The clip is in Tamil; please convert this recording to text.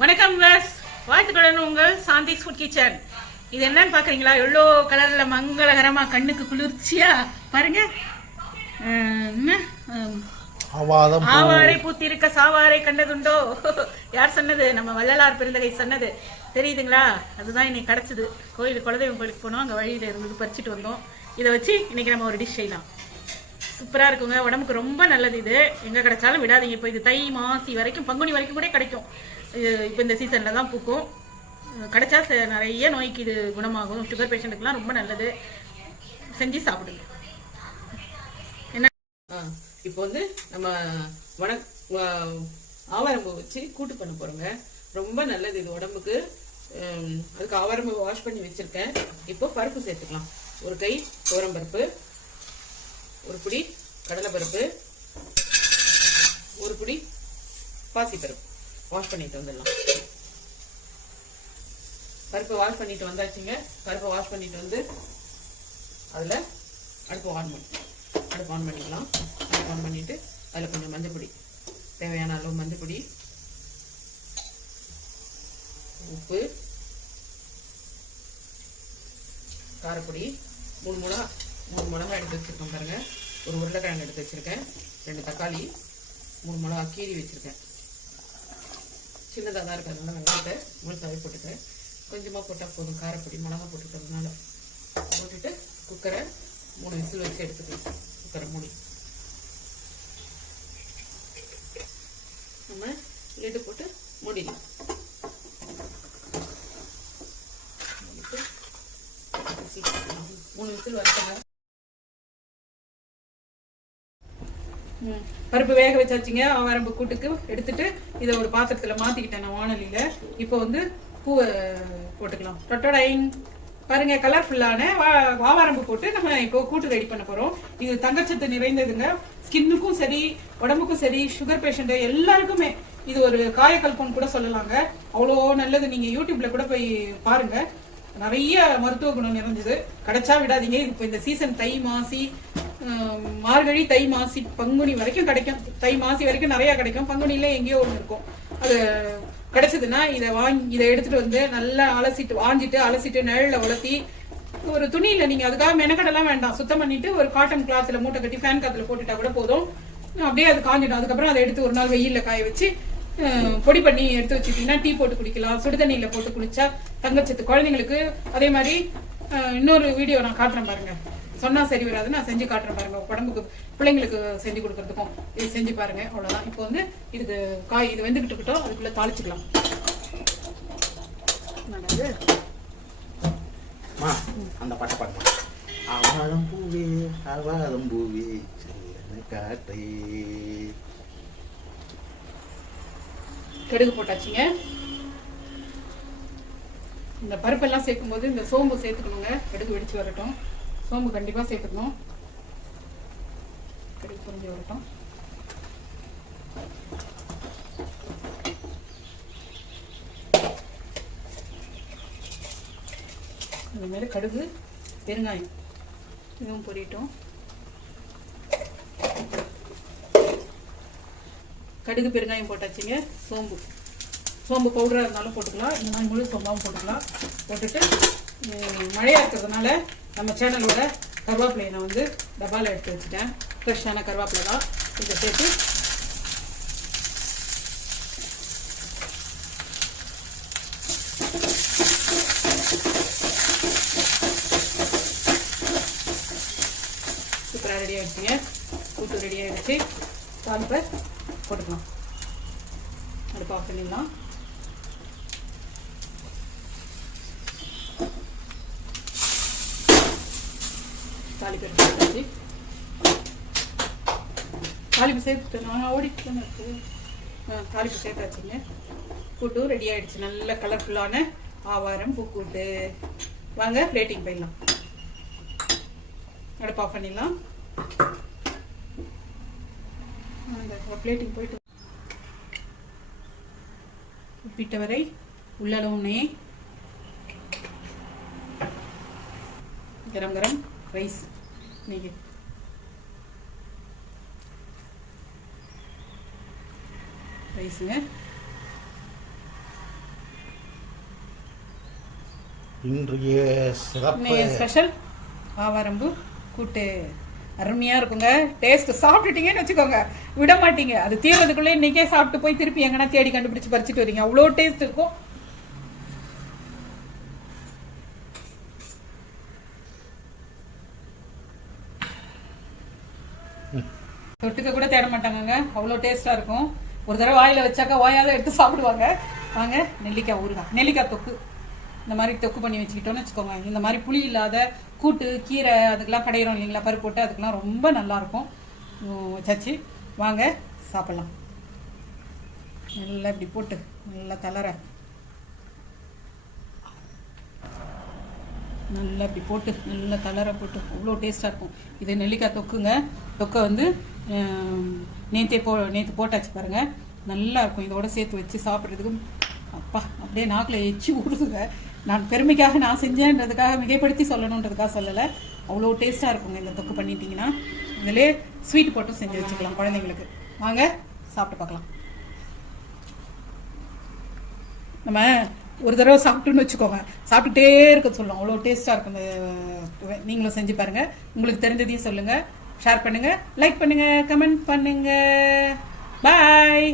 வணக்கம் வியூவர்ஸ், வாழ்த்துக்களுடன் உங்கள் சாந்திஸ் ஃபுட் கிச்சன். இது என்னன்னு பாக்குறீங்களா? எல்லோ கலர்ல மங்களகரமா கண்ணுக்கு குளிர்ச்சியா பாருங்க. ஆவாரை பூத்திருக்க சாவாரை கண்டதுண்டோ? யார் சொன்னது? நம்ம வள்ளலார் பெருந்தகை சொன்னது. தெரியுதுங்களா? அதுதான் இன்னைக்கு கிடைச்சது. குலதெய்வம் கோயிலுக்கு போனோம், அங்கே வழியில் இருந்தது பறிச்சுட்டு வந்தோம். இதை வச்சு இன்னைக்கு நம்ம ஒரு டிஷ் செய்யலாம். சூப்பராக இருக்குங்க, உடம்புக்கு ரொம்ப நல்லது. இது எங்கே கிடைச்சாலும் விடாதீங்க. இப்போ இது தை மாசி வரைக்கும், பங்குனி வரைக்கும் கூட கிடைக்கும். இப்போ இந்த சீசனில் தான் பூக்கும். கிடைச்சா நிறைய நோய்க்கு இது குணமாகும். சுகர் பேஷண்ட்டுக்கெலாம் ரொம்ப நல்லது. செஞ்சு சாப்பிடுங்க. என்ன இப்போ வந்து நம்ம ஆவாரம்பூ வச்சு கூட்டு பண்ண போகிறோங்க. ரொம்ப நல்லது இது உடம்புக்கு. அதுக்கு ஆவாரம்பூ வாஷ் பண்ணி வச்சுருக்கேன். இப்போ பருப்பு சேர்த்துக்கலாம். ஒரு கை பருப்பு, ஒரு பிடி கடலைப்பருப்பு, ஒரு பிடி பாசிப்பருப்பு வாஷ் பண்ணிட்டு வந்துடலாம். பருப்பை வாஷ் பண்ணிட்டு வந்தாச்சுங்க. பருப்பை வாஷ் பண்ணிட்டு வந்து அதில் அடுப்பு ஆன் பண்ணிக்கலாம். அடுப்பு ஆன் பண்ணிட்டு அதில் கொஞ்சம் மஞ்சப்பொடி, தேவையான அளவு மஞ்சப்பொடி, உப்பு, காரப்பொடி, மூணு மிளகாய் எடுத்து வச்சுருக்கேன் பாருங்க. ஒரு உருளைக்கிழங்கு எடுத்து வச்சுருக்கேன், 2 தக்காளி, 3 மிளகா கீரி வச்சுருக்கேன். சின்னதாக தான் இருக்குது, அதனால வெங்காயத்தை முழுசாவே போட்டுக்கிறேன். கொஞ்சமாக போட்டால் போதும், காரப்பொடி மிளகா போட்டுக்கிறதுனால. போட்டுட்டு குக்கரை 3 விசில் வச்சு எடுத்துக்கலாம். குக்கரை மூடி நம்ம லிட்டு போட்டு மூடிடலாம். 3 விசில் வச்சுங்க. பருப்பு வேக வச்சாச்சுங்க. ஆவாரம்பு கூட்டுக்கு எடுத்துட்டு இதை ஒரு பாத்திரத்துல மாத்திக்கிட்டேன் நான் வானலியில. இப்போ வந்து பூவை போட்டுக்கலாம். டொட்டோடைங் பாருங்க, கலர்ஃபுல்லான ஆவாரம்பு போட்டு நம்ம இப்போ கூட்டு ரெடி பண்ண போறோம். இது தங்கச்சத்து நிறைந்ததுங்க. ஸ்கின்னுக்கும் சரி, உடம்புக்கும் சரி, சுகர் பேஷண்ட் எல்லாருக்குமே இது ஒரு காயக்கல்பம் கூட சொல்லலாங்க. அவ்வளோ நல்லது. நீங்க யூடியூப்ல கூட போய் பாருங்க, நிறைய மருத்துவ குணம் நிறைஞ்சது. கிடைச்சா விடாதீங்க. இப்போ இந்த சீசன் தை மாசி, மார்கழி, தை மாசி, பங்குனி வரைக்கும் கிடைக்கும். தை மாசி வரைக்கும் நிறைய கிடைக்கும். பங்குனில எங்கேயோ ஒன்று இருக்கும். அது கிடைச்சதுன்னா இதை எடுத்துட்டு வந்து நல்லா அலசிட்டு நிழல்ல வளர்த்தி ஒரு துணியில, நீங்க அதுக்காக மெனக்கடெல்லாம் வேண்டாம், சுத்தம் பண்ணிட்டு ஒரு காட்டன் கிளாத்ல மூட்டை கட்டி ஃபேன் காத்துல போட்டுட்டா கூட போதும். அப்படியே அது காஞ்சிடும். அதுக்கப்புறம் அதை எடுத்து ஒரு நாள் வெயில்ல காய வச்சு பொடி பண்ணி எடுத்து வச்சுட்டீங்கன்னா டீ போட்டு குடிக்கலாம். சுடுதண்ணியில போட்டு குடிச்சா தங்கச்சத்து குழந்தைங்களுக்கு. அதே மாதிரி இன்னொரு வீடியோ நான் காட்டுறேன் பாருங்க. சொன்னா சரி வராது, நான் செஞ்சு காட்டுறேன் பாருங்க. உடம்புக்கு பிள்ளைங்களுக்கு செஞ்சு கொடுக்கறதுக்கும் இது செஞ்சு பாருங்க. அவ்வளவுதான். இப்போ வந்து இது வெந்துகிட்டு இருக்கட்டும். அதுக்குள்ள தாளிச்சுக்கலாம். அந்த பாட்டை பாட்டு. ஆவாரம் பூவே காட்டை. கடுகு போட்டாச்சுங்க. இந்த பருப்பெல்லாம் சேர்க்கும் போது இந்த சோம்பு சேர்த்துக்கணுங்க. கடுகு வெடிச்சு வரட்டும். சோம்பு கண்டிப்பா சேர்த்துக்கணும். கடுகு பொரிஞ்சு வரட்டும். இந்த மாதிரி கடுகு, பெருங்காயம் இதுவும் பொரியட்டும். கடுகு பெருங்காயம் போட்டாச்சுங்க. சோம்பு பவுடராக இருந்தாலும் போட்டுக்கலாம், இந்த மாதிரி முழு சோம்பாவும் போட்டுக்கலாம். போட்டுட்டு மழையாக இருக்கிறதுனால நம்ம சேனலோட கருவேப்பிலையை நான் வந்து டப்பாவில் எடுத்து வச்சுட்டேன். ஃப்ரெஷ்ஷான கருவேப்பிலை தான். இதை சேர்த்து சூப்பராக ரெடி ஆகிடுச்சுங்க. கூட்டு ரெடி ஆகிடுச்சு. தாளிப்பை போட்டுக்கலாம். அடுப்பு ஆஃப் பண்ணிடலாம். தாளிப்பு சேர்த்துட்டு நான் ஓடிட்டு இருக்கு. தாளிப்பு சேர்த்தாச்சுங்க. கூட்டு ரெடி ஆயிடுச்சு. நல்ல கலர்ஃபுல்லான ஆவாரம் பூ கூட்டு. வாங்க பிளேட்டிங் போயிடலாம். அடுப்பு ஆஃப் பண்ணிடலாம். பிளேட்டிங் போயிட்டு உப்பிட்டவரை உள்ளளவுனே கரம் கரம் ரைஸ் நெய் ரைஸுங்க. இன்றைய சிறப்பு ஸ்பெஷல் ஆவாரம்பு கூட்டு அருமையா இருக்குங்க. டேஸ்ட் சாப்பிட்டுட்டீங்கன்னு வச்சுக்கோங்க, விட மாட்டீங்க. அது தீர்றதுக்குள்ளே இன்னைக்கே சாப்பிட்டு போய் திருப்பி எங்கன்னா தேடி கண்டுபிடிச்சு பறிச்சுட்டு வரீங்க, அவ்வளோ டேஸ்ட் இருக்கும். தொட்டுக்க கூட தேட மாட்டாங்க, அவ்வளோ டேஸ்டா இருக்கும். ஒரு தடவை வாயில வச்சாக்கா வாயால எடுத்து சாப்பிடுவாங்க. வாங்க, நெல்லிக்காய் ஊறுகாய், நெல்லிக்காய் தொக்கு இந்த மாதிரி தொக்கு பண்ணி வச்சுக்கிட்டோன்னு வச்சுக்கோங்க. இந்த மாதிரி புளி இல்லாத கூட்டு கீரை அதுக்கெல்லாம் கடையிறோம் இல்லைங்களா, பருப்பு போட்டு, அதுக்கெல்லாம் ரொம்ப நல்லா இருக்கும். வச்சாச்சு, வாங்க சாப்பிடலாம். நல்லா இப்படி போட்டு நல்லா கலரை நல்லா இப்படி போட்டு நல்லா கலரை போட்டு அவ்வளோ டேஸ்ட்டாக இருக்கும். இது நெல்லிக்காய் தொக்குங்க. தொக்கை வந்து நேற்று போட்டாச்சு பாருங்க, நல்லா இருக்கும். இதோட சேர்த்து வச்சு சாப்பிட்றதுக்கு அப்பா அப்படியே நாக்கில் எச்சி ஊடுதுங்க. நான் பெருமைக்காக நான் செஞ்சேன்றதுக்காக மிகைப்படுத்தி சொல்லணுன்றதுக்காக சொல்லலை, அவ்வளோ டேஸ்ட்டாக இருக்குங்க. இந்த தொக்கு பண்ணிட்டீங்கன்னா இதிலே ஸ்வீட் போட்டும் செஞ்சு வச்சுக்கலாம் குழந்தைங்களுக்கு. வாங்க சாப்பிட்டு பார்க்கலாம். நம்ம ஒரு தடவை சாப்பிட்டுன்னு வச்சுக்கோங்க, சாப்பிட்டுட்டே இருக்க சொல்லலாம், அவ்வளோ டேஸ்ட்டாக இருக்கும். நீங்களும் செஞ்சு பாருங்கள். உங்களுக்கு தெரிஞ்சதையும் சொல்லுங்கள், ஷேர் பண்ணுங்கள், லைக் பண்ணுங்கள், கமெண்ட் பண்ணுங்கள். பாய்.